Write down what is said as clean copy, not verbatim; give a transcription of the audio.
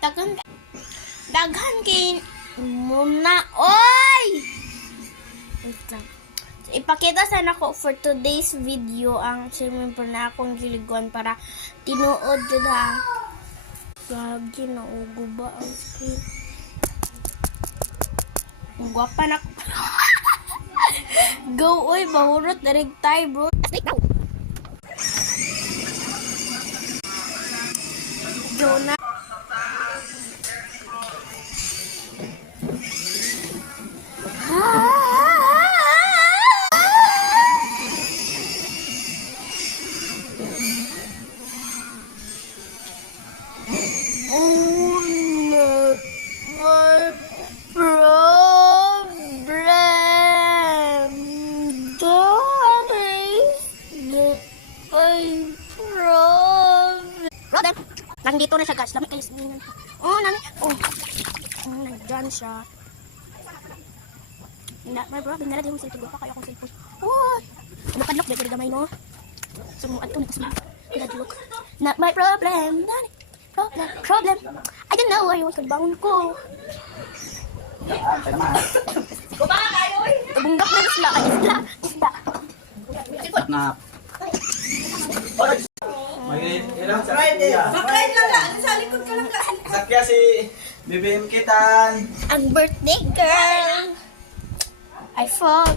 Daghan kay muna. Oy! Wait lang. So, ipakita sana ko for today's video ang swimming pool na akong giliguan para tinuod jud ha. Gagi na ugo ba ang screen? Ang gwapa na. Go oy, bahurot direct tayo bro. Jonah. Nandito na siya guys. Dami kayo sabihin. Oh, nani. Oh, nandyan siya. Not my problem. Nala din yung cellphone. Baka kaya akong cellphone. Oh, lupadlok. Dito na gamay no. So, ato na kasi lupadlok. Not my problem. Nani. Problem. I don't know where you want to bangon ko. Kumaha kayo eh. Bunggap na isla. Isla. Na. May ilang Baklain lang lang. Sa likod ka lang lang. sakya si BBM Kitan. Ang birthday girl. I fought.